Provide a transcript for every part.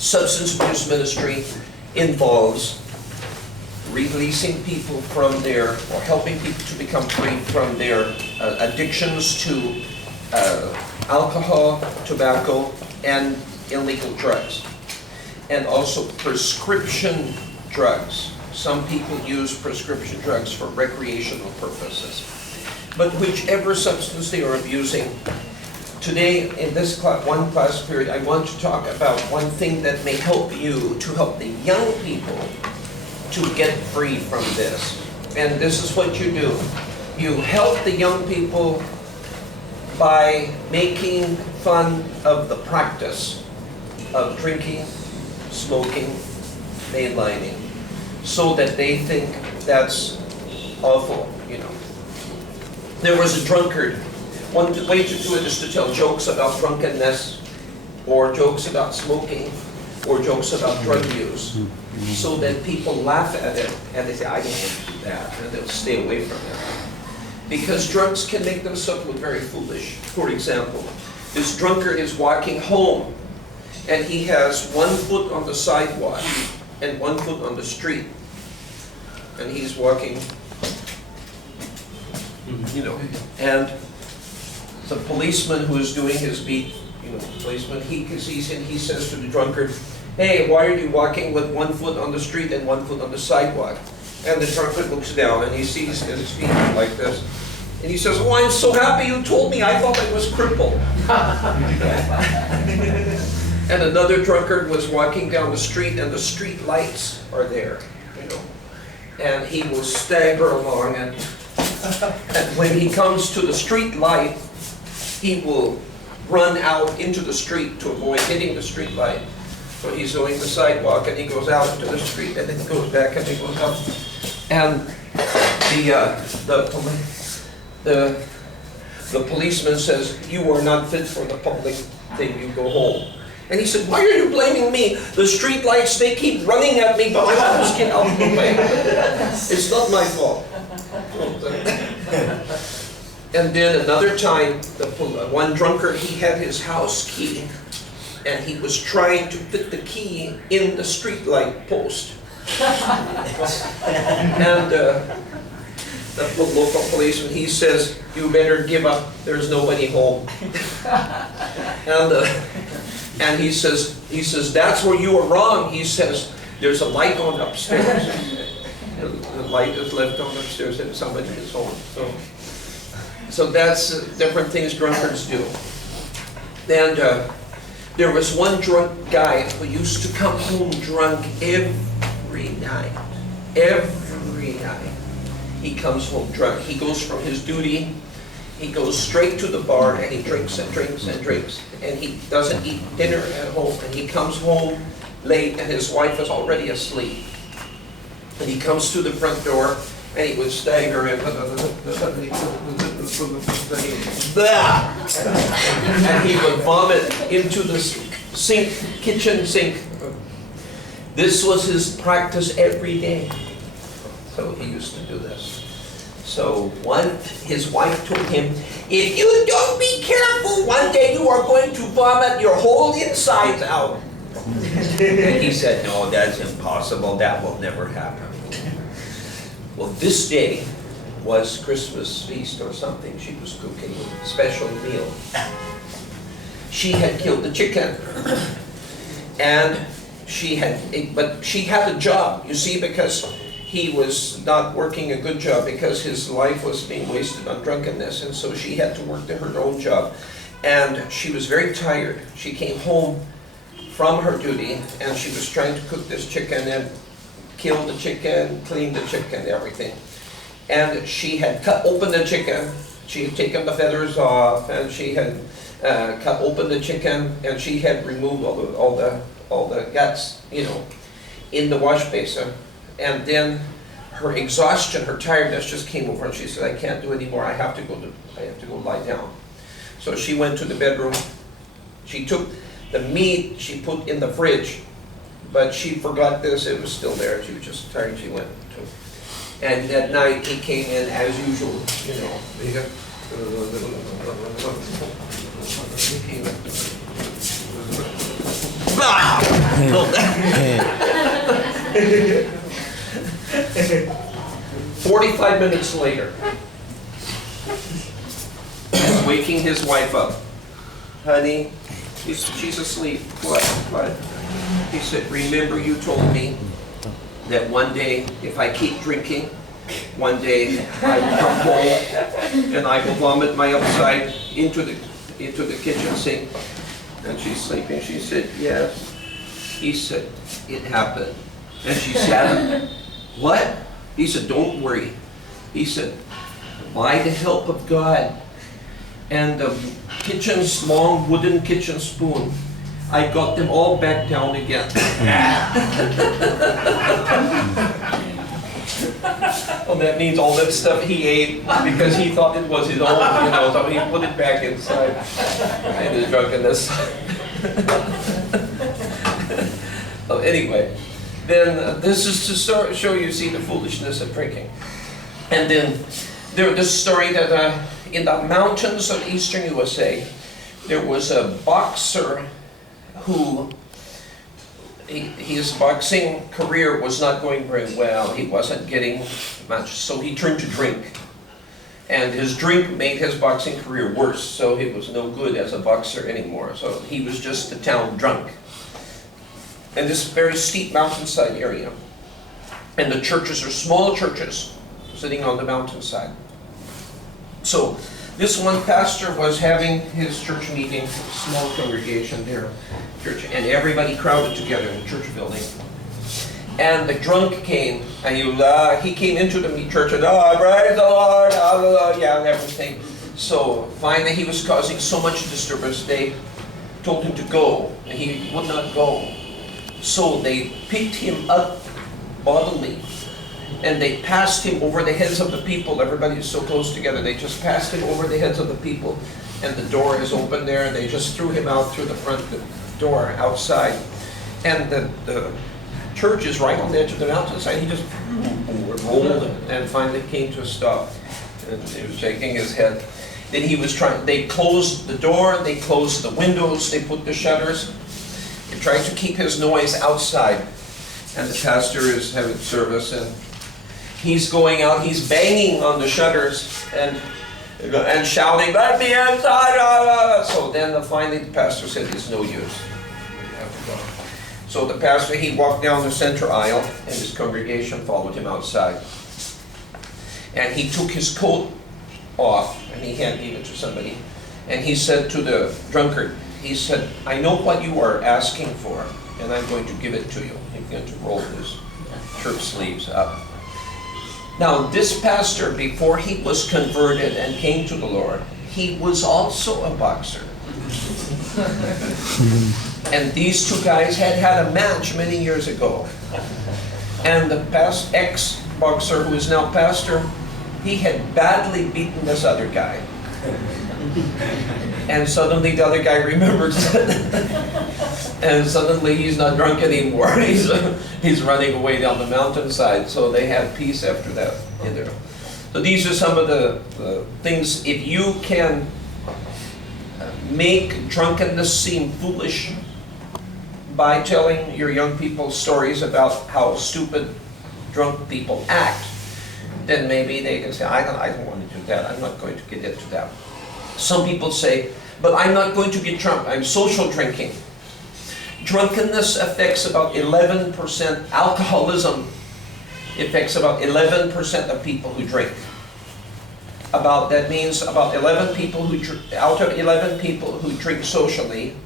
Substance abuse ministry involves releasing people from their, or helping people to become free from their addictions to alcohol, tobacco, and illegal drugs. And also prescription drugs. Some people use prescription drugs for recreational purposes. But whichever substance they are abusing, today in this one class period, I want to talk about one thing that may help you to help the young people to get free from this. And this is what you do. You help the young people by making fun of the practice of drinking, smoking, mainlining, so that they think that's awful, you know. There was a drunkard. One way to do it is to tell jokes about drunkenness, or jokes about smoking, or jokes about drug use, so that people laugh at it and they say, I don't want to do that, and they'll stay away from it. Because drunks can make themselves look very foolish. For example, this drunkard is walking home, and he has one foot on the sidewalk and one foot on the street. And he's walking, you know, and the policeman who is doing his beat, you know, policeman, he sees him, he says to the drunkard, hey, why are you walking with one foot on the street and one foot on the sidewalk? And the drunkard looks down and he sees his feet like this. And he says, oh, I'm so happy you told me, I thought I was crippled. And another drunkard was walking down the street and the street lights are there, you know. And he will stagger along, and when he comes to the street light, he will run out into the street to avoid hitting the street light. So he's going the sidewalk and he goes out into the street and then he goes back and he goes up. And the policeman says, you are not fit for the public thing, you go home. And he said, why are you blaming me? The street lights, they keep running at me, but I always get out of the way. It's not my fault. And then another time, one drunkard, he had his house key, and he was trying to fit the key in the street light post. And the local policeman, he says, you better give up, there's nobody home. And he says, that's where you are wrong. He says, there's a light on upstairs. The light is left on upstairs and somebody is home. So that's different things drunkards do. And there was one drunk guy who used to come home drunk every night. Every night. He comes home drunk. He goes from his duty, he goes straight to the bar and he drinks and drinks and drinks. And he doesn't eat dinner at home. And he comes home late and his wife is already asleep. And he comes to the front door and he would stagger in. And he would vomit into the kitchen sink. This was his practice every day. So he used to do this. So his wife told him, if you don't be careful, one day you are going to vomit your whole insides out. And he said, no, that's impossible. That will never happen. Well, this day was Christmas feast or something. She was cooking a special meal. She had killed the chicken. And but she had a job, you see, because he was not working a good job because his life was being wasted on drunkenness, and so she had to work her own job. And she was very tired. She came home from her duty, and she was trying to cook this chicken and kill the chicken, clean the chicken, everything. And she had cut open the chicken. She had taken the feathers off, and she had cut open the chicken, and she had removed all the guts, you know, in the wash basin. And then her exhaustion, her tiredness just came over, and she said, I can't do anymore. I have to go lie down. So she went to the bedroom. She took the meat she put in the fridge, but she forgot this. It was still there. She was just tired. She went to. And that night he came in as usual, you know. He came in. "45 minutes later, he's waking his wife up. Honey, she's asleep. What? He said, remember you told me that one day, if I keep drinking, one day I will come home and I will vomit my upside into the kitchen sink." And she's sleeping. She said, "Yes." He said, "It happened." And she said, "What?" He said, "Don't worry." He said, "By the help of God and the kitchen's long wooden kitchen spoon, I got them all back down again." Well, that means all that stuff he ate because he thought it was his own, so he put it back inside in his drunkenness. So anyway, then this is to show you, see, the foolishness of drinking. And then there's this story that in the mountains of eastern USA, there was a boxer who, his boxing career was not going very well. He wasn't getting much, so he turned to drink. And his drink made his boxing career worse, so he was no good as a boxer anymore. So he was just a town drunk. In this very steep mountainside area. And the churches are small churches sitting on the mountainside. So this one pastor was having his church meeting, small congregation there, church, and everybody crowded together in the church building. And the drunk came, and he came into the church and, praise the Lord, hallelujah, and everything. So finally he was causing so much disturbance, they told him to go, and he would not go. So they picked him up bodily, and they passed him over the heads of the people. Everybody is so close together. They just passed him over the heads of the people, and the door is open there, and they just threw him out through the front door outside. And the church is right on the edge of the mountainside. He just rolled and finally came to a stop. And he was shaking his head. Then he was they closed the door, they closed the windows, they put the shutters. They tried to keep his noise outside. And the pastor is having service, and he's going out, he's banging on the shutters and shouting, "Let me inside!" So then finally the pastor said, "It's no use. You have to go." So the pastor, he walked down the center aisle, and his congregation followed him outside. And he took his coat off, and he gave it to somebody. And he said to the drunkard, he said, "I know what you are asking for, and I'm going to give it to you." He's going to roll his shirt sleeves up. Now, this pastor, before he was converted and came to the Lord, he was also a boxer. And these two guys had a match many years ago. And the ex-boxer, who is now pastor, he had badly beaten this other guy. And suddenly the other guy remembers it. And suddenly he's not drunk anymore. He's running away down the mountainside. So they had peace after that. So these are some of the things. If you can make drunkenness seem foolish by telling your young people stories about how stupid drunk people act, then maybe they can say, I don't want to do that. I'm not going to get into that. Some people say, but I'm not going to get drunk. I'm social drinking. Drunkenness affects about 11%. Alcoholism affects about 11% of people who drink. That means about 11 people out of 11 people who drink socially,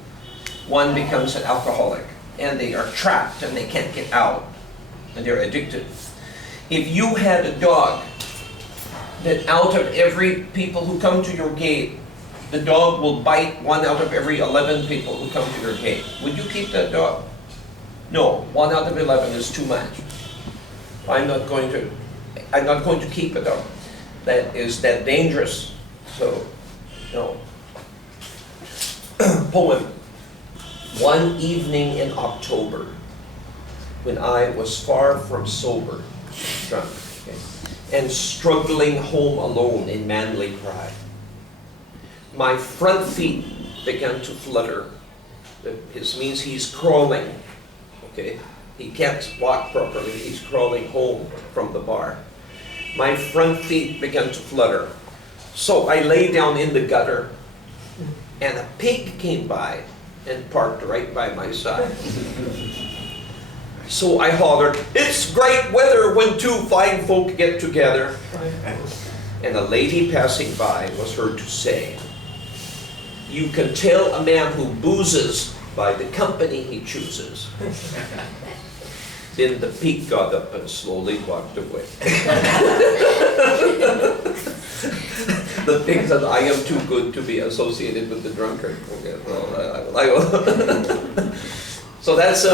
one becomes an alcoholic, and they are trapped and they can't get out, and they're addicted. If you had a dog that out of every people who come to your gate, the dog will bite one out of every 11 people who come to your gate, would you keep that dog? No, 1 out of 11 is too much. I'm not going to keep a dog that is that dangerous. So, no. Poem. One evening in October, when I was far from sober, drunk, and struggling home alone in manly pride, my front feet began to flutter. This means he's crawling Okay? He can't walk properly. He's crawling home from the bar. My front feet began to flutter. So I lay down in the gutter, and a pig came by and parked right by my side. So I hollered, "It's great weather when two fine folk get together." And a lady passing by was heard to say, "You can tell a man who boozes by the company he chooses." Then the pig got up and slowly walked away. The pig said, "I am too good to be associated with the drunkard." Okay, well, I will. So that's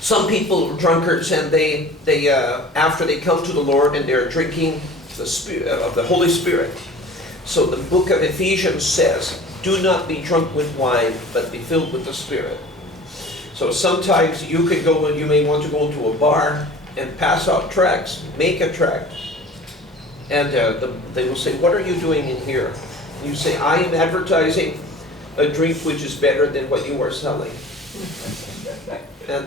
some people, drunkards, and they after they come to the Lord and they're drinking the Spirit of the Holy Spirit. So the book of Ephesians says, "Do not be drunk with wine, but be filled with the Spirit." So sometimes you could go and you may want to go to a bar and pass out tracts, make a tract, and they will say, "What are you doing in here?" You say, "I am advertising a drink which is better than what you are selling." And,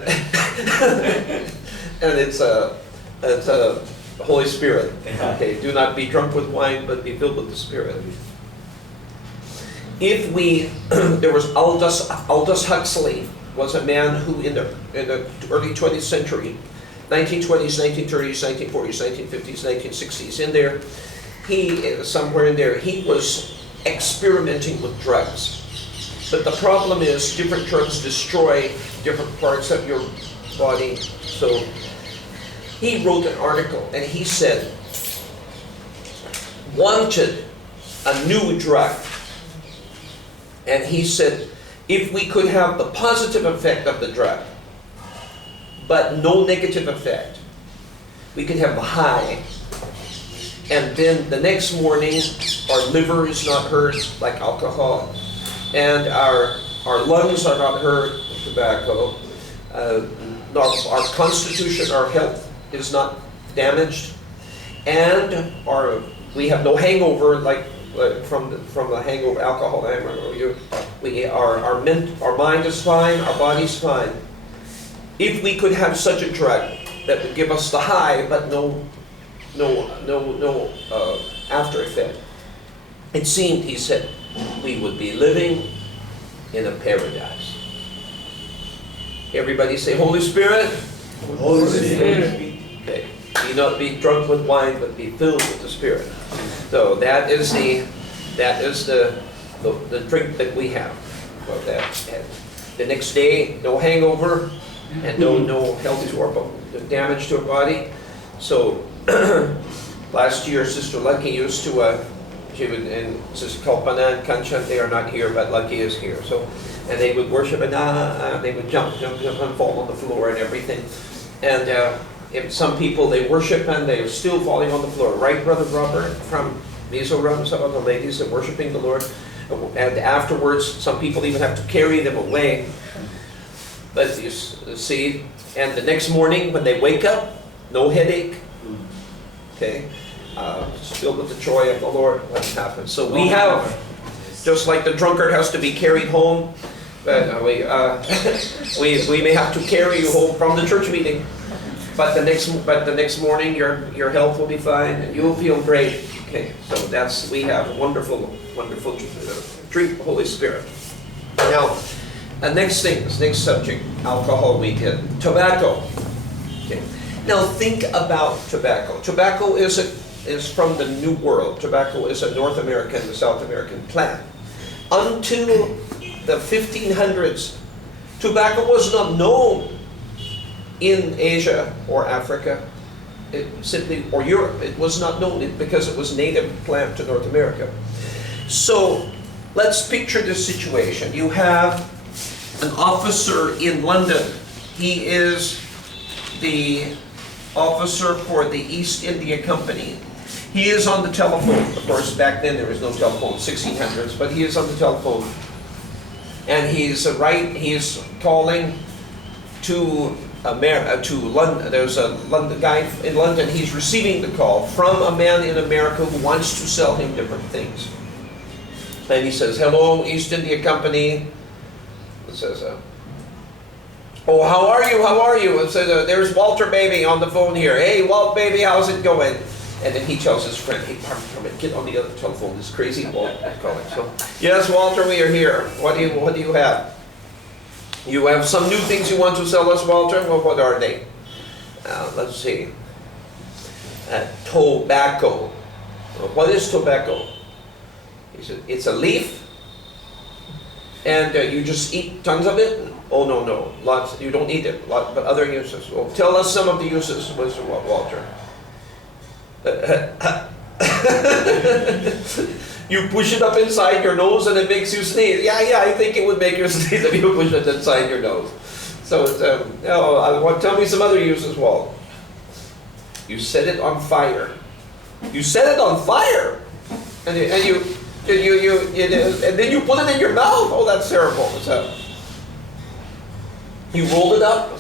and it's a Holy Spirit. Okay, do not be drunk with wine, but be filled with the Spirit. If we, there was Aldous Huxley was a man who in the early 20th century, 1920s, 1930s, 1940s, 1950s, 1960s, in there, somewhere in there, he was experimenting with drugs. But the problem is different drugs destroy different parts of your body. So he wrote an article and he said, wanted a new drug. And he said, if we could have the positive effect of the drug, but no negative effect, we could have the high, and then the next morning our liver is not hurt like alcohol, and our lungs are not hurt with tobacco, our constitution, our health is not damaged, and we have no hangover like from the hangover, alcohol. Our mind is fine, our body's fine. If we could have such a drug that would give us the high, but no after effect, it seemed, he said, we would be living in a paradise. Everybody say, Holy Spirit. Holy Spirit. Okay. Be not be drunk with wine, but be filled with the Spirit. So that is the drink that we have. Well, the next day, no hangover, and no health to our damage to our body. So last year, Sister Lucky used to she would, and Sister Kalpana and Kanchan, they are not here, but Lucky is here. So, and they would worship and they would jump and fall on the floor and everything. And if some people, they worship and they are still falling on the floor. Right, Brother Robert, from Mizoram, some of the ladies are worshiping the Lord. And afterwards, some people even have to carry them away. But you see, and the next morning when they wake up, no headache. Okay, filled with the joy of the Lord. What happens? So we have, just like the drunkard has to be carried home, we may have to carry you home from the church meeting. But the next morning, your health will be fine and you'll feel great. Okay, so we have a wonderful drink the Holy Spirit. Now, next subject, alcohol we did. Tobacco. Okay. Now think about tobacco. Tobacco is from the New World. Tobacco is a North American and South American plant. Until the 1500s, tobacco was not known in Asia or Africa, or Europe. It was not known because it was native plant to North America. So let's picture this situation. You have an officer in London. He is the officer for the East India Company. He is on the telephone. Of course, back then there was no telephone, 1600s, but he is on the telephone. And he's calling to London. There's a London guy in London. He's receiving the call from a man in America who wants to sell him different things. And he says, "Hello, East India Company." It says, Oh, how are you? How are you? And so there's Walter baby on the phone here. Hey, Walt baby, how's it going? And then he tells his friend, hey, Marvin, get on the other telephone. This crazy Walt is calling. So, yes, Walter, we are here. What do you have? You have some new things you want to sell us, Walter? Well, what are they? Let's see. Tobacco. What is tobacco? He said, it's a leaf, and you just eat tons of it? Oh, no. Lots. You don't eat it. But other uses. Well, tell us some of the uses, Mr. Walter. You push it up inside your nose and it makes you sneeze. Yeah, I think it would make you sneeze if you push it inside your nose. So, tell me some other uses, Walt. You set it on fire. You set it on fire, and then you put it in your mouth. Oh, that's terrible. So, you rolled it up.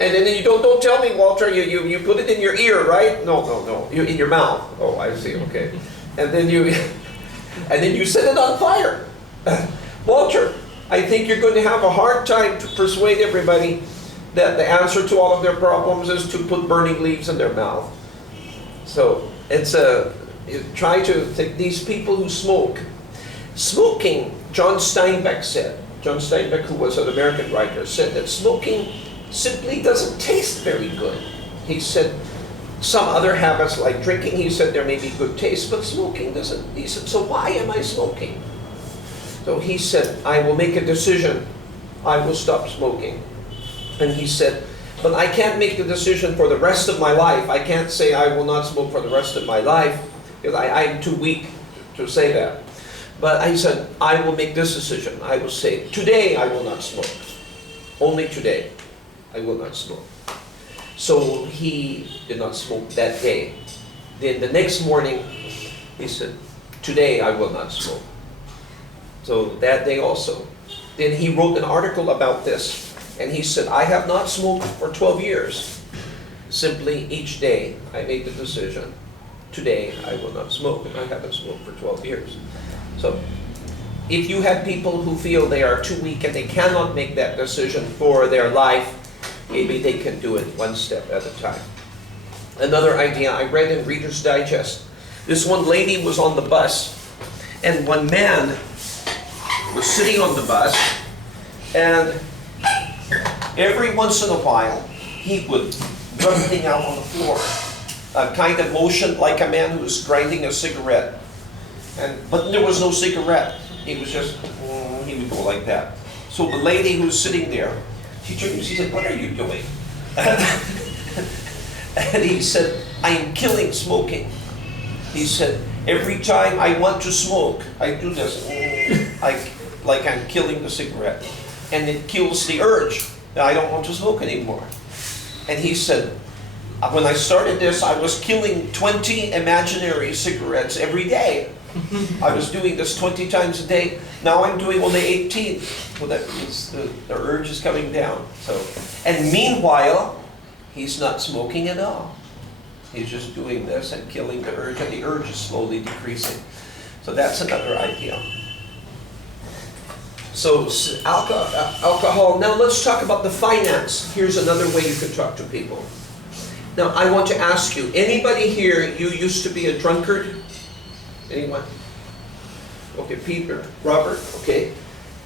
And then you don't tell me, Walter, you put it in your ear, right? No. You in your mouth. Oh, I see, okay. And then you set it on fire. Walter, I think you're going to have a hard time to persuade everybody that the answer to all of their problems is to put burning leaves in their mouth. So it's try to think these people who smoke. Smoking, John Steinbeck, who was an American writer, said that smoking simply doesn't taste very good. He said some other habits like drinking, he said there may be good taste, but smoking doesn't. He said, so why am I smoking? So he said, I will make a decision. I will stop smoking. And he said, but I can't make the decision for the rest of my life. I can't say I will not smoke for the rest of my life, because I'm too weak to say that. But I said, I will make this decision. I will say, today I will not smoke. Only today. I will not smoke. So he did not smoke that day. Then the next morning, he said, today I will not smoke. So that day also. Then he wrote an article about this. And he said, I have not smoked for 12 years. Simply each day I made the decision, today I will not smoke. And I haven't smoked for 12 years. So if you have people who feel they are too weak and they cannot make that decision for their life, maybe they can do it one step at a time. Another idea I read in Reader's Digest. This one lady was on the bus, and one man was sitting on the bus, and every once in a while he would rub thing out on the floor, a kind of motion like a man who was grinding a cigarette. But there was no cigarette. He was just, he would go like that. So the lady who's sitting there, she said, what are you doing? And he said, I am killing smoking. He said, every time I want to smoke, I do this, like I'm killing the cigarette. And it kills the urge that I don't want to smoke anymore. And he said, when I started this, I was killing 20 imaginary cigarettes every day. I was doing this 20 times a day. Now I'm doing only 18. Well, that means the urge is coming down. So, and meanwhile, he's not smoking at all. He's just doing this and killing the urge, and the urge is slowly decreasing. So that's another idea. So alcohol. Now let's talk about the finance. Here's another way you can talk to people. Now I want to ask you, anybody here, you used to be a drunkard? Anyone? Okay, Peter, Robert, okay.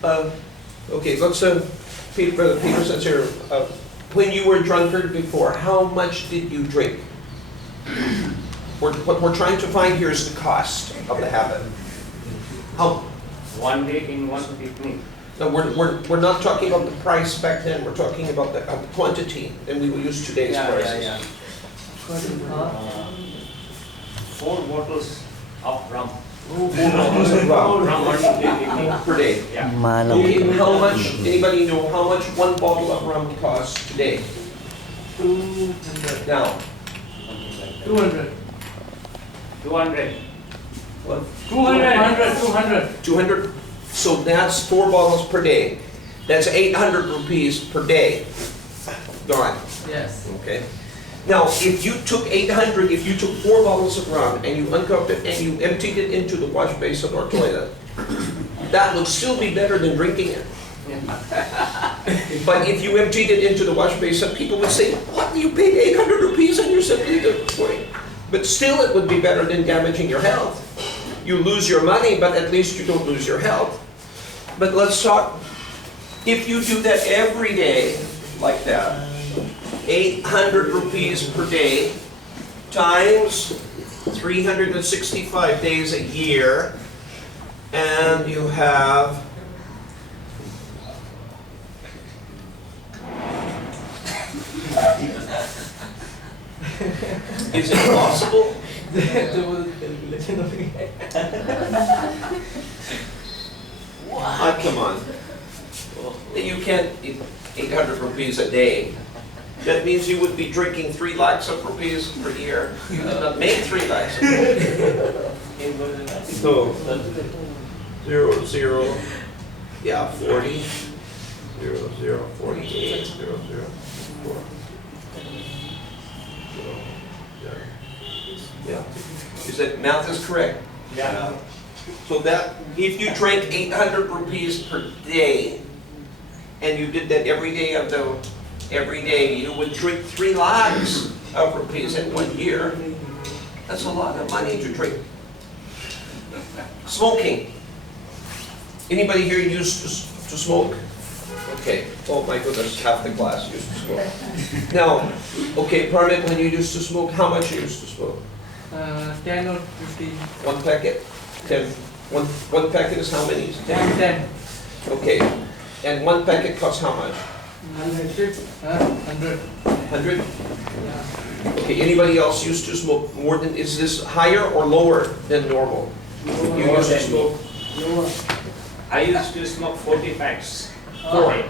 Okay, let's, Brother Peter says here, when you were a drunkard before, how much did you drink? What we're trying to find here is the cost of the habit. How? One day in one evening. No, we're not talking about the price back then. We're talking about the quantity, and we will use today's prices. Yeah. 4 bottles of rum. 4 bottles of rum. Rum one day Per day. Yeah. Okay, how much? Anybody know how much 1 bottle of rum costs today? 200. Now. 200. 200. What? 200. 200. So that's 4 bottles per day. That's 800 rupees per day. Gone. Yes. Okay. Now, if you took 800, if you took 4 bottles of rum and you uncupped it and you emptied it into the wash basin or toilet, that would still be better than drinking it. But if you emptied it into the wash basin, people would say, what, you paid 800 rupees and you're simply destroying. But still it would be better than damaging your health. You lose your money, but at least you don't lose your health. But let's talk, if you do that every day, like that, 800 rupees per day, times 365 days a year, and you have is it possible? Come on. You can't eat 800 rupees a day. That means you would be drinking 3 lakhs of rupees per year. You did not make 3 lakhs of rupees. So, 0, 0, yeah, 40, 0, 0, 48, 0, 0, 4. Yeah. Is that math is correct? Yeah. So that, if you drank 800 rupees per day, and you did that every day you would drink 3 lakhs of rupees in 1 year. That's a lot of money to drink. Smoking. Anybody here used to smoke? Okay. Oh my goodness, half the class used to smoke. Now, okay, Parmit, when you used to smoke, how much you used to smoke? 10 or 15. 1 packet? 10. One packet is how many? 10. Okay. And 1 packet costs how much? 100. 100? Yeah. Okay, anybody else used to smoke more than, is this higher or lower than normal? You used to smoke? I used to smoke 40 packs. 4.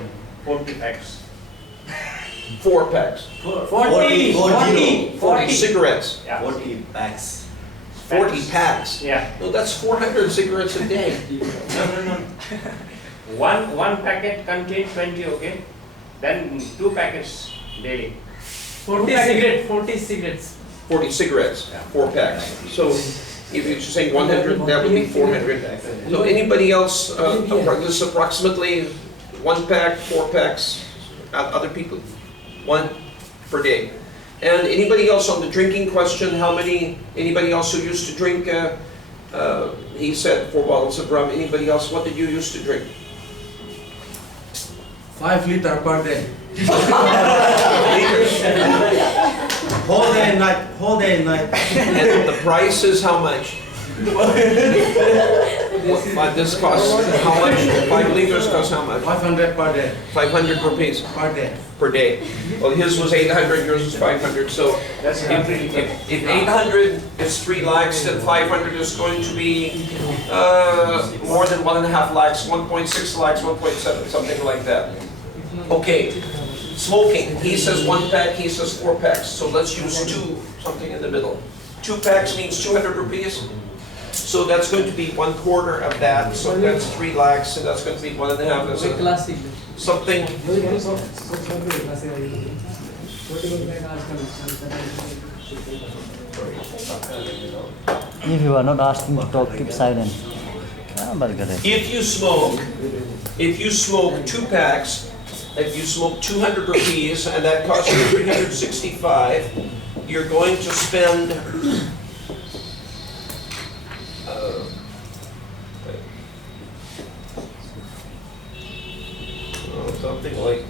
40 packs. 4 packs. 40 cigarettes. Yeah. 40 packs. 40 packs. Yeah. No, that's 400 cigarettes a day. No. One packet contains 20, okay? Then 2 packets daily. 40 cigarettes. 40 cigarettes, 4 packs. So if you're saying 100, that would be 400. So anybody else, this is approximately 1 pack, 4 packs, other people, 1 per day. And anybody else on the drinking question, anybody else who used to drink, he said 4 bottles of rum. Anybody else, what did you used to drink? 5 liters per day. Liters. Whole day and night. And the price is how much? This costs how much? 5 liters costs how much? 500 per day. 500 rupees Per day. per day. Well, his was 800, yours was 500. So That's if 800 is 3 lakhs, then 500 is going to be more than 1.5 lakhs, 1.6 lakhs, 1.7, something like that. Okay, smoking. He says 1 pack, he says 4 packs. So let's use 2, something in the middle. 2 packs means 200 rupees. So that's going to be 1/4 of that. So that's 3 lakhs, and that's going to be 1.5. That's Classic. something. If you are not asking to talk, keep silent. क्या बात कर रहे हैं? If you smoke 2 packs, if you smoke 200 rupees, and that costs you 365, you're going to spend something like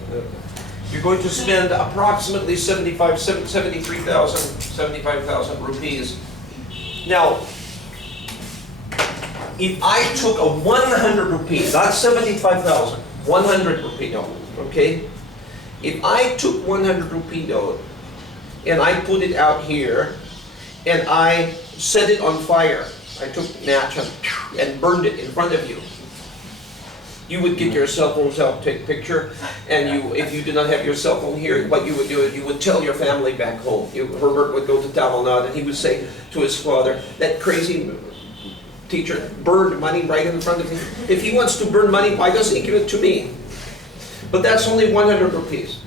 you're going to spend approximately 75,000 rupees. Now, if I took a 100 rupee, not 75,000, 100 rupee note, okay? If I took 100 rupee note and I put it out here and I set it on fire, I took match and burned it in front of you, you would get your cell phones out, take a picture, and if you did not have your cell phone here, what you would do is you would tell your family back home. Herbert would go to Tamil Nadu and he would say to his father, that crazy teacher burned money right in front of him. If he wants to burn money, why doesn't he give it to me? But that's only 100 rupees,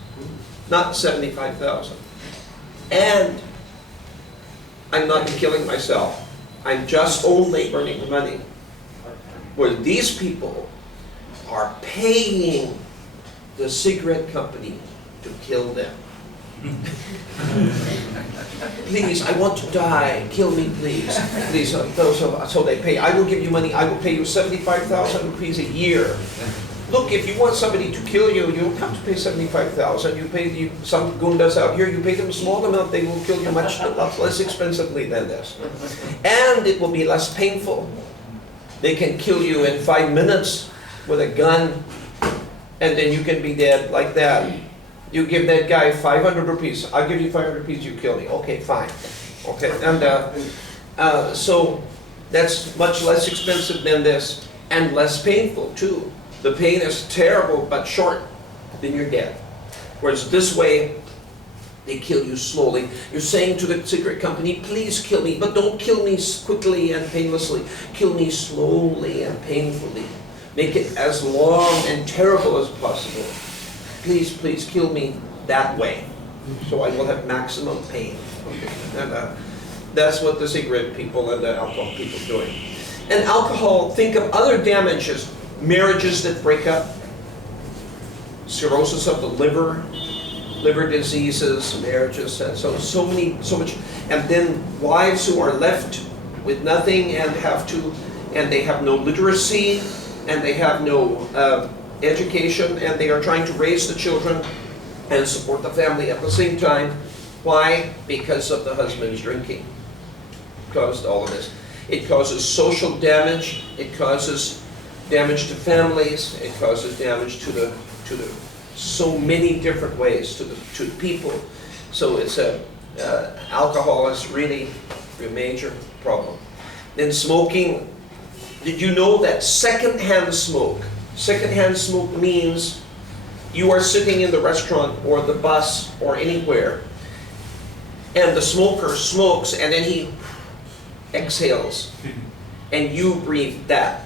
not 75,000. And I'm not killing myself. I'm just only burning the money. Where these people, are paying the cigarette company to kill them. Please, I want to die. Kill me, please. Please, so they pay. I will give you money. I will pay you 75,000 rupees a year. Look, if you want somebody to kill you, you don't have to pay 75,000. You pay some gundas out here. You pay them a small amount. They will kill you much less expensively than this, and it will be less painful. They can kill you in 5 minutes with a gun, and then you can be dead like that. You give that guy 500 rupees. I'll give you 500 rupees, you kill me. Okay, fine. Okay, and so that's much less expensive than this, and less painful too. The pain is terrible, but short, then you're dead. Whereas this way, they kill you slowly. You're saying to the cigarette company, please kill me, but don't kill me quickly and painlessly. Kill me slowly and painfully. Make it as long and terrible as possible. Please, please kill me that way, so I will have maximum pain. Okay. And that's what the cigarette people and the alcohol people are doing. And alcohol, think of other damages. Marriages that break up, cirrhosis of the liver, liver diseases, marriages, and so much. And then wives who are left with nothing and they have no literacy, and they have no education, and they are trying to raise the children and support the family at the same time. Why? Because of the husband's drinking. Caused all of this. It causes social damage. It causes damage to families. It causes damage to the so many different ways to the people. So it's alcohol is really a major problem. Then smoking. Did you know that secondhand smoke? Secondhand smoke means you are sitting in the restaurant or the bus or anywhere, and the smoker smokes, and then he exhales, and you breathe that.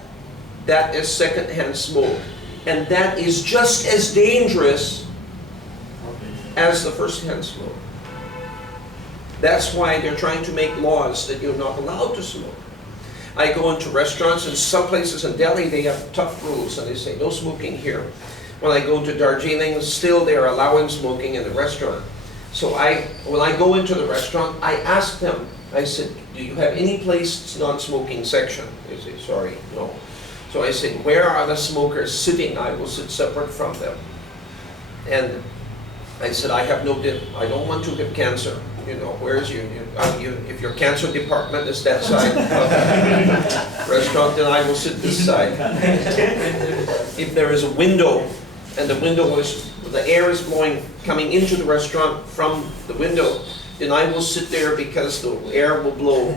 That is secondhand smoke, and that is just as dangerous as the firsthand smoke. That's why they're trying to make laws that you're not allowed to smoke. I go into restaurants, and some places in Delhi, they have tough rules, and they say, no smoking here. When I go to Darjeeling, still they're allowing smoking in the restaurant. So when I go into the restaurant, I ask them, I said, do you have any place non-smoking section? They say, sorry, no. So I said, where are the smokers sitting? I will sit separate from them. And I said, I don't want to get cancer. You know, where's if your cancer department is that side of the restaurant, then I will sit this side. If there is a window, and the air is blowing, coming into the restaurant from the window, then I will sit there because the air will blow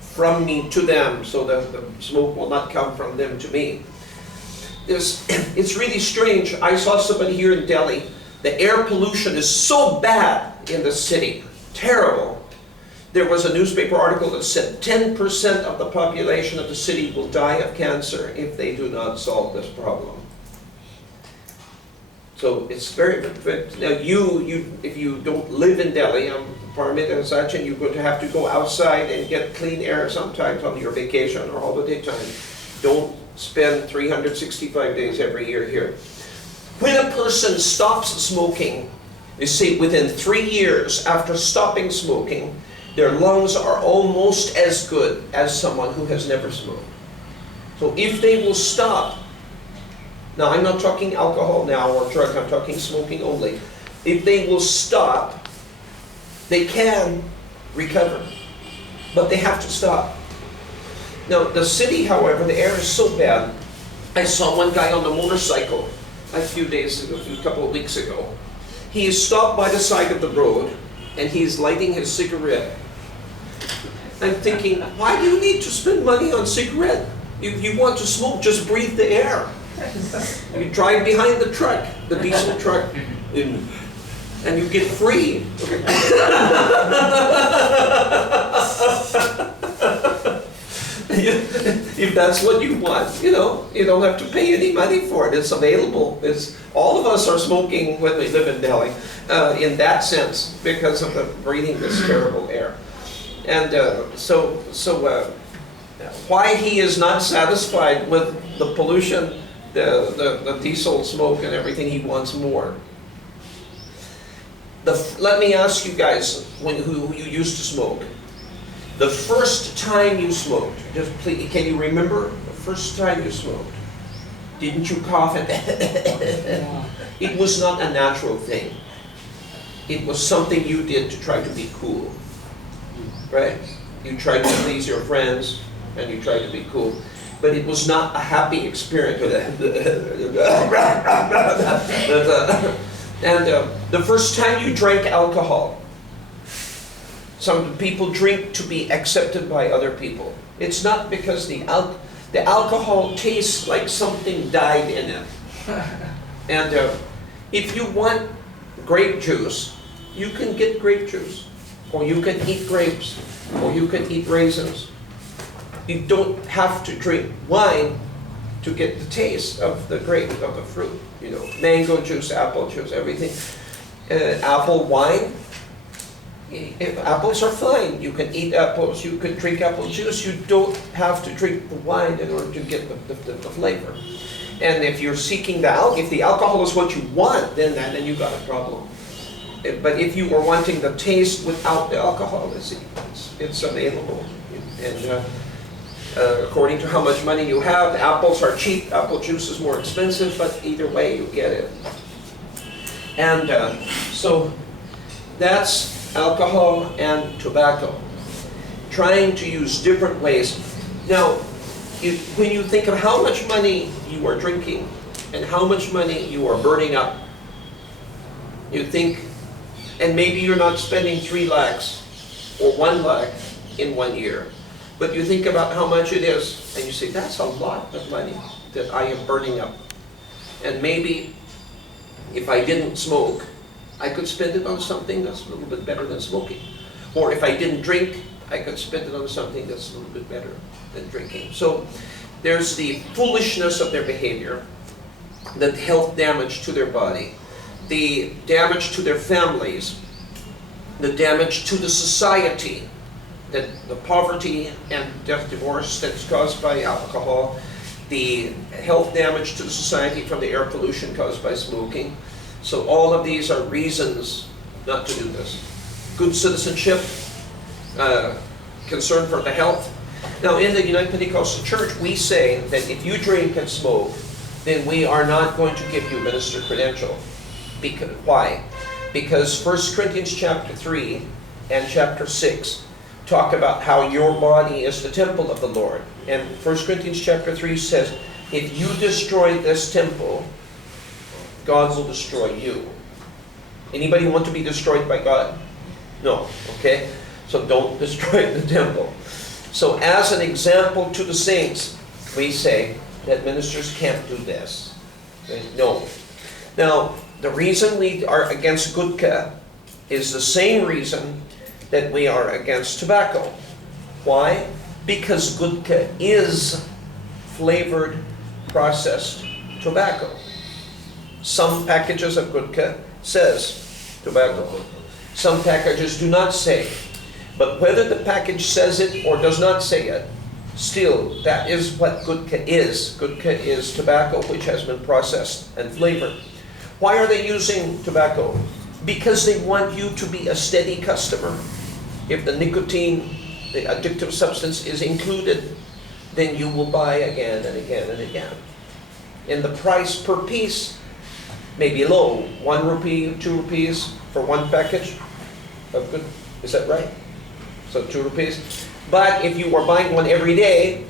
from me to them, so that the smoke will not come from them to me. It's really strange. I saw somebody here in Delhi. The air pollution is so bad in the city. Terrible. There was a newspaper article that said 10% of the population of the city will die of cancer if they do not solve this problem. So it's very, now if you don't live in Delhi, Parmit and such, and you're going to have to go outside and get clean air sometimes on your vacation or holiday time. Don't spend 365 days every year here. When a person stops smoking, they say within 3 years after stopping smoking, their lungs are almost as good as someone who has never smoked. So if they will stop, now I'm not talking alcohol now or drug, I'm talking smoking only. If they will stop, they can recover, but they have to stop. Now the city, however, the air is so bad. I saw one guy on the motorcycle a couple of weeks ago. He is stopped by the side of the road, and he's lighting his cigarette. I'm thinking, why do you need to spend money on cigarette? If you want to smoke, just breathe the air. You drive behind the truck, the diesel truck, and you get free. If that's what you want, you don't have to pay any money for it. It's available. All of us are smoking when we live in Delhi, in that sense, because of the breathing this terrible air. And why he is not satisfied with the pollution the diesel smoke and everything, he wants more. Let me ask you guys, who you used to smoke, the first time you smoked, just please, can you remember the first time you smoked? Didn't you cough and it was not a natural thing. It was something you did to try to be cool, right? You tried to please your friends and you tried to be cool. But it was not a happy experience. And the first time you drank alcohol, some people drink to be accepted by other people. It's not because the alcohol tastes like something died in it. And if you want grape juice, you can get grape juice, or you can eat grapes, or you can eat raisins. You don't have to drink wine to get the taste of the grape, of the fruit. You know, mango juice, apple juice, everything. Apple wine, apples are fine. You can eat apples, you can drink apple juice. You don't have to drink the wine in order to get the flavor. And if you're seeking if the alcohol is what you want, then you got a problem. But if you are wanting the taste without the alcohol, it's available. And according to how much money you have, apples are cheap, apple juice is more expensive, but either way you get it. And so that's alcohol and tobacco. Trying to use different ways. Now, when you think of how much money you are drinking and how much money you are burning up, you think, and maybe you're not spending 3 lakhs or 1 lakh in 1 year, but you think about how much it is, and you say, that's a lot of money that I am burning up. And maybe if I didn't smoke, I could spend it on something that's a little bit better than smoking. Or if I didn't drink, I could spend it on something that's a little bit better than drinking. So there's the foolishness of their behavior, the health damage to their body, the damage to their families, the damage to the society, that the poverty and death, divorce that's caused by alcohol, the health damage to the society from the air pollution caused by smoking. So all of these are reasons not to do this. Good citizenship, concern for the health. Now in the United Pentecostal Church, we say that if you drink and smoke, then we are not going to give you a minister credential. Why? Because 1 Corinthians chapter 3 and chapter 6 talk about how your body is the temple of the Lord. And 1 Corinthians chapter 3 says, if you destroy this temple, God will destroy you. Anybody want to be destroyed by God? No, okay? So don't destroy the temple. So as an example to the saints, we say that ministers can't do this. Okay? No. Now, the reason we are against Gudka is the same reason that we are against tobacco. Why? Because Gudka is flavored, processed tobacco. Some packages of Gudka says tobacco. Some packages do not say. But whether the package says it or does not say it, still, that is what Gudka is. Gudka is tobacco which has been processed and flavored. Why are they using tobacco? Because they want you to be a steady customer. If the nicotine, the addictive substance, is included, then you will buy again and again and again. And the price per piece may be low, 1 rupee, 2 rupees for one package of good. Is that right? So 2 rupees. But if you are buying one every day,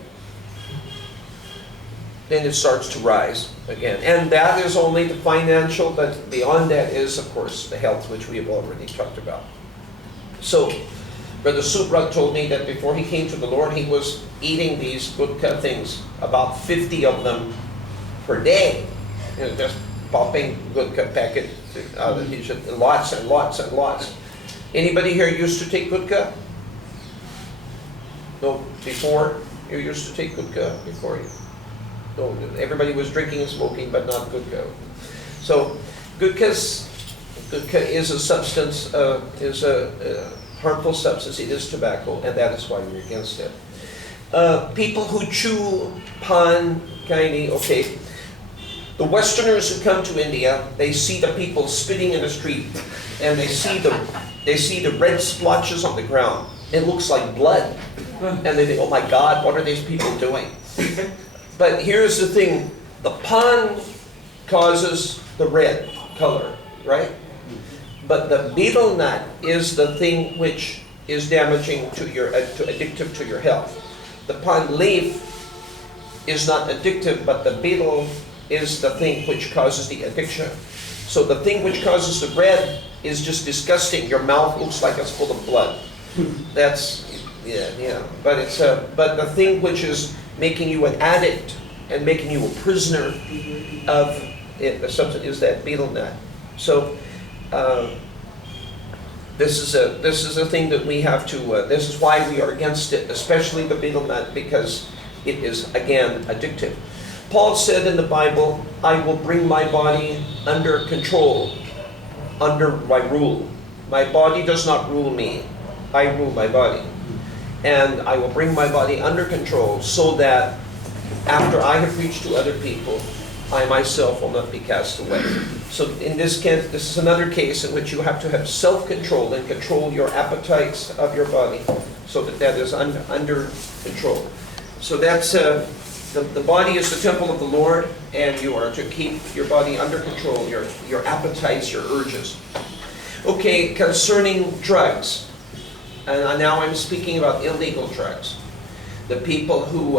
then it starts to rise again. And that is only the financial, but beyond that is, of course, the health, which we have already talked about. So, Brother Subrat told me that before he came to the Lord, he was eating these Gudka things, about 50 of them per day. You know, just popping Gudka packet, lots and lots and lots. Anybody here used to take Gudka? No, before you used to take Gudka? Before you? No, everybody was drinking and smoking, but not Gudka. So, Gudka is a substance, is a harmful substance. It is tobacco, and that is why we're against it. People who chew pan, kaini, okay. The Westerners who come to India, they see the people spitting in the street, and they see the red splotches on the ground. It looks like blood. And they think, oh my God, what are these people doing? But here's the thing, the pond causes the red color, right? But the betel nut is the thing which is damaging to your, addictive to your health. The pond leaf is not addictive, but the betel is the thing which causes the addiction. So the thing which causes the red is just disgusting. Your mouth looks like it's full of blood. That's, yeah. But it's but the thing which is making you an addict and making you a prisoner of it, the substance, is that betel nut. So this is a thing that we have to. This is why we are against it, especially the betel nut, because it is again addictive. Paul said in the Bible, "I will bring my body under control, under my rule. My body does not rule me. I rule my body. And I will bring my body under control so that after I have reached to other people, I myself will not be cast away." So in this case, this is another case in which you have to have self-control and control your appetites of your body so that that is under control. So that's, the body is the temple of the Lord, and you are to keep your body under control, your appetites, your urges. Okay, concerning drugs. And now I'm speaking about illegal drugs. The people who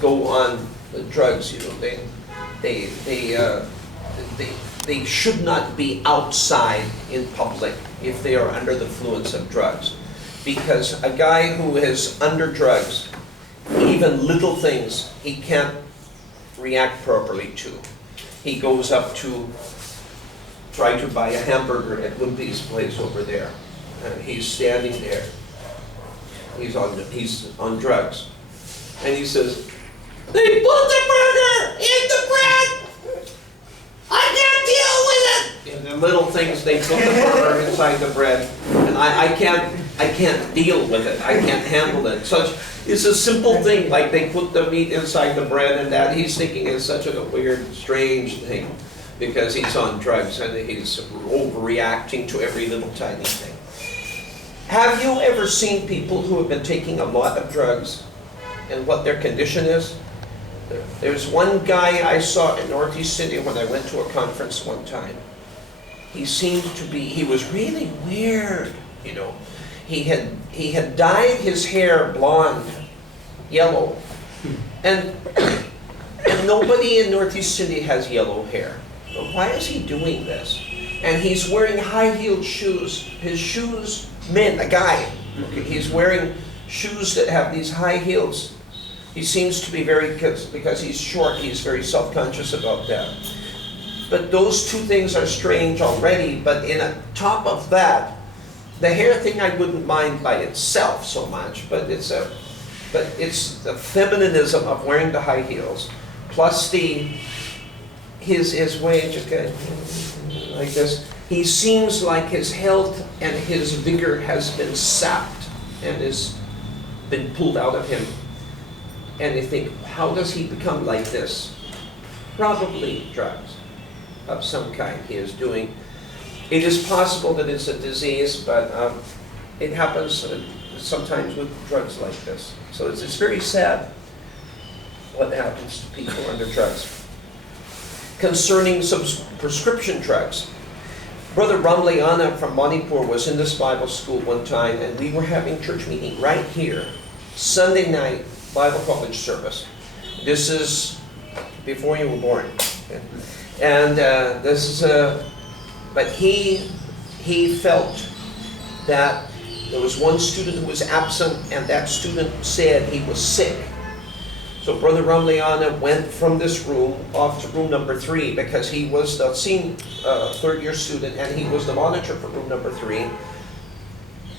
go on drugs, you know, they should not be outside in public if they are under the influence of drugs, because a guy who is under drugs, even little things he can't react properly to. He goes up to try to buy a hamburger at Wimpy's place over there, and he's standing there. He's on drugs, and he says, "They put the burger in the bread. I can't deal with it." And the little things, they put the burger inside the bread, and I can't deal with it. I can't handle it. It's a simple thing, like they put the meat inside the bread, and that he's thinking is such a weird, strange thing, because he's on drugs and he's overreacting to every little tiny thing. Have you ever seen people who have been taking a lot of drugs and what their condition is? There's one guy I saw in Northeast City when I went to a conference one time. He seemed to be, he was really weird, you know. He had dyed his hair blonde, yellow, and nobody in Northeast City has yellow hair. Why is he doing this? And he's wearing high-heeled shoes. His shoes, a guy, he's wearing shoes that have these high heels. He seems to be because he's short, he's very self-conscious about that. But those two things are strange already, but on top of that, the hair thing I wouldn't mind by itself so much, but it's the feminism of wearing the high heels, plus his way, just like this. He seems like his health and his vigor has been sapped and has been pulled out of him. And they think, how does he become like this? Probably drugs of some kind he is doing. It is possible that it's a disease, but it happens sometimes with drugs like this. So it's very sad what happens to people under drugs. Concerning some prescription drugs, Brother Ramlayana from Manipur was in this Bible school one time, and we were having church meeting right here, Sunday night Bible college service. This is before you were born, and this is but he felt that there was one student who was absent, and that student said he was sick. So Brother Ramlayana went from this room off to room number 3, because he was the third-year student, and he was the monitor for room number 3.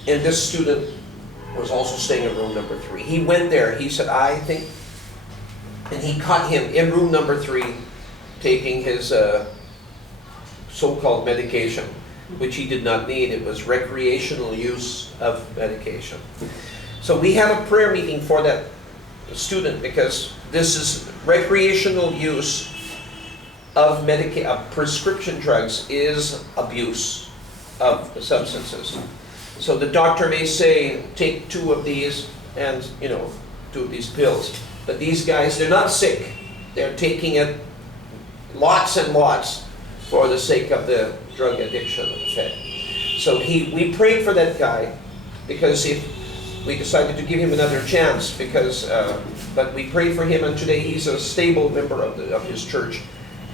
And this student was also staying in room number 3. He went there. He said, I think, and he caught him in room number 3 taking his so-called medication, which he did not need. It was recreational use of medication. So we had a prayer meeting for that student because this is recreational use of prescription drugs is abuse of the substances. So the doctor may say, take 2 of these and, 2 of these pills. But these guys, they're not sick. They're taking it lots and lots for the sake of the drug addiction effect. So we prayed for that guy because we decided to give him another chance but we prayed for him, and today he's a stable member of his church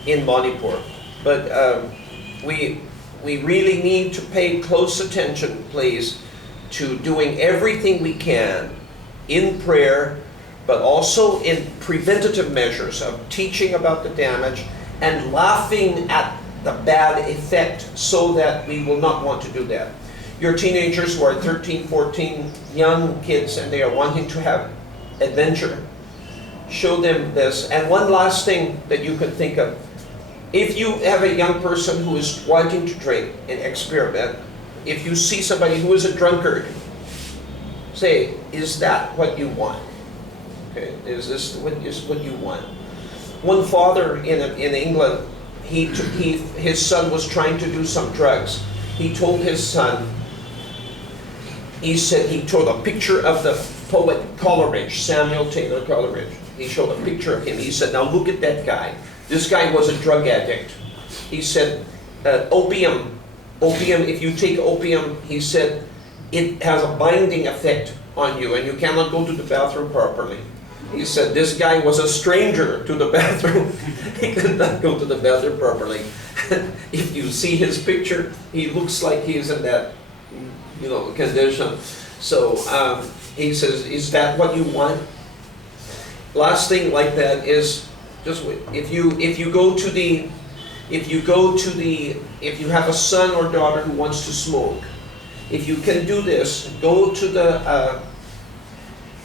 in Manipur. But we really need to pay close attention, please, to doing everything we can in prayer, but also in preventative measures of teaching about the damage and laughing at the bad effect so that we will not want to do that. Your teenagers who are 13, 14, young kids, and they are wanting to have adventure, show them this. And one last thing that you can think of, if you have a young person who is wanting to drink and experiment, if you see somebody who is a drunkard, say, is that what you want? Okay, is this what you want? One father in England, his son was trying to do some drugs. He told his son, he showed a picture of the poet Coleridge, Samuel Taylor Coleridge. He showed a picture of him. He said, now look at that guy. This guy was a drug addict. He said, opium, if you take opium, he said, it has a binding effect on you and you cannot go to the bathroom properly. He said, this guy was a stranger to the bathroom. He could not go to the bathroom properly. If you see his picture, he looks like he's in that, condition. So he says, is that what you want? Last thing like that is, just if you have a son or daughter who wants to smoke, if you can do this, go to the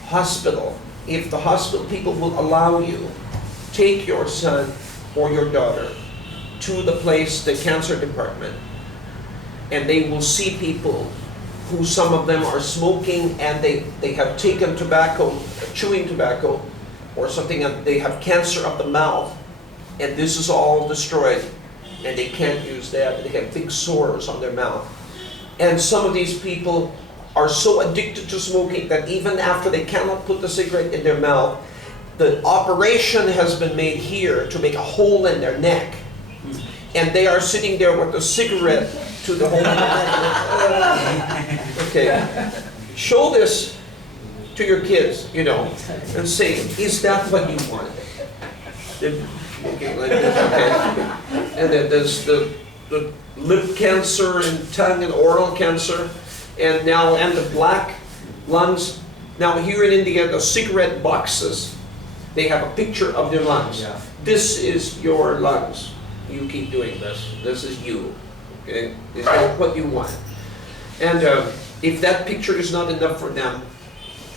hospital. If the hospital people will allow you, take your son or your daughter to the cancer department, and they will see people who, some of them are smoking and they have taken tobacco, chewing tobacco or something, and they have cancer of the mouth, and this is all destroyed, and they can't use that, they have big sores on their mouth. And some of these people are so addicted to smoking that even after they cannot put the cigarette in their mouth, the operation has been made here to make a hole in their neck. And they are sitting there with the cigarette to the hole in their neck. Okay. Show this to your kids, and say, is that what you want? Okay, like this, okay. And then there's the lip cancer and tongue and oral cancer, and the black lungs. Now here in India, the cigarette boxes, they have a picture of their lungs. Yeah. This is your lungs. You keep doing this. This is you. Okay? Is that what you want? And if that picture is not enough for them,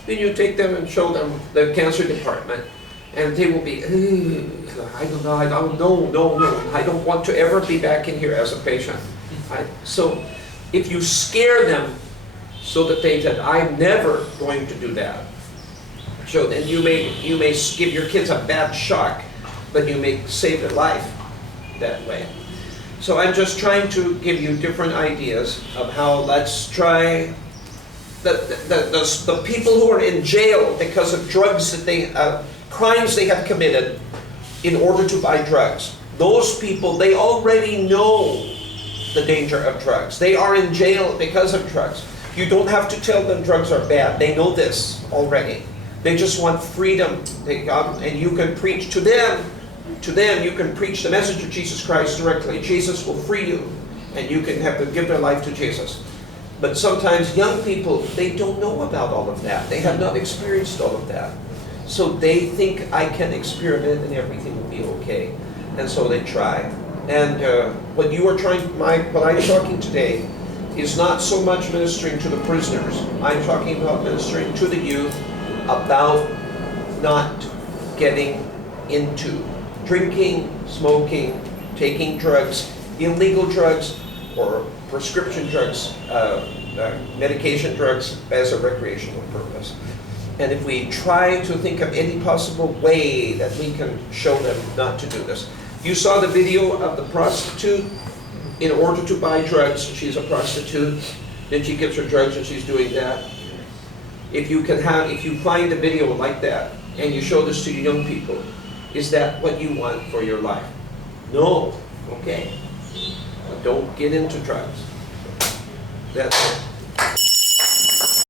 then you take them and show them the cancer department, and they will be, I don't know, no, I don't want to ever be back in here as a patient. So if you scare them so that they said, I'm never going to do that, so then you may give your kids a bad shock, but you may save their life that way. So I'm just trying to give you different ideas of how, let's try the people who are in jail because of drugs that crimes they have committed in order to buy drugs. Those people, they already know the danger of drugs. They are in jail because of drugs. You don't have to tell them drugs are bad. They know this already. They just want freedom. And you can preach to them. To them, you can preach the message of Jesus Christ directly. Jesus will free you, and you can have to give their life to Jesus. But sometimes young people, they don't know about all of that. They have not experienced all of that. So they think, I can experiment and everything will be okay. And so they try. And what I'm talking today is not so much ministering to the prisoners. I'm talking about ministering to the youth about not getting into drinking, smoking, taking drugs, illegal drugs, or prescription drugs, medication drugs as a recreational purpose. And if we try to think of any possible way that we can show them not to do this. You saw the video of the prostitute. In order to buy drugs, she's a prostitute. Then she gets her drugs and she's doing that. If you find a video like that and you show this to your young people, is that what you want for your life? No. Okay. But don't get into drugs. That's it.